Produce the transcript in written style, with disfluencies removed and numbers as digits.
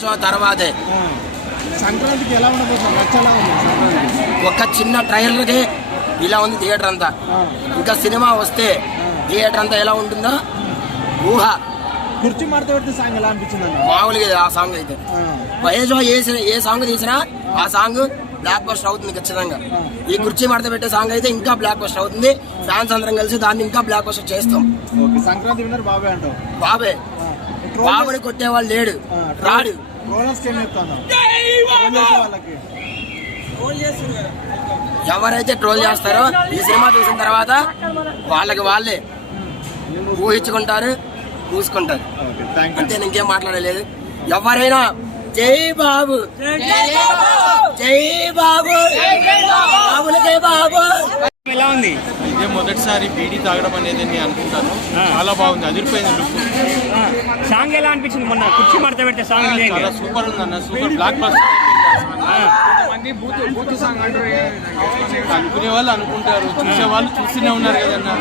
తర్వాతే సంక్రాంతికి ఎలా ఉండబోతుంది? నచ్చలా ఉంది సంక్రాంతి. ఒక చిన్న ట్రైలర్కి ఇలా ఉంది థియేటర్ అంతా. ఇంకా సినిమా వస్తే థియేటర్ అంతా ఎలా ఉంటుందో ఊహ. కుర్చీ మడత పెడితే సాంగ్ ఎలా అనిపించింది అన్న? మామూలుగా ఆ సాంగ్ అయితే మహేష్ ఏ సాంగ్ తీసినా ఆ సాంగ్ బ్లాక్ బస్టర్ అవుతుంది ఖచ్చితంగా. ఈ కుర్చీ మడత పెట్టే సాంగ్ అయితే ఇంకా బ్లాక్ బస్టర్ అవుతుంది. ఫ్యాన్స్ అందరం కలిసి దాన్ని ఇంకా బ్లాక్ బస్టర్ చేస్తాం. సంక్రాంతి విన్నర్ బాబే అంటావు? బాబే. బాబుని కొట్టేవాళ్ళు లేడు, రాడు. ఎవరైతే ట్రోల్ చేస్తారో ఈ సినిమా చూసిన తర్వాత వాళ్ళకి వాళ్ళే ఊహించుకుంటారు, చూసుకుంటారు. అంతే, ఇంకేం మాట్లాడలేదు. ఎవరైనా జై బాబు, జై బాబు, బాబులకే బాబు. ఎలా ఉంది? ఇదే మొదటిసారి బీడీ తాగడం అనేది నేను అనుకుంటాను. చాలా బాగుంది, అదిరిపోయింది లుక్. సాంగ్ ఎలా అనిపించింది? మొన్న కుర్చీ మడత పెట్టే సాంగ్ చాలా సూపర్ ఉంది అన్న, సూపర్ బ్లాక్ బస్టర్. అనుకునే వాళ్ళు అనుకుంటారు, చూసే వాళ్ళు చూస్తూనే ఉన్నారు కదన్నా.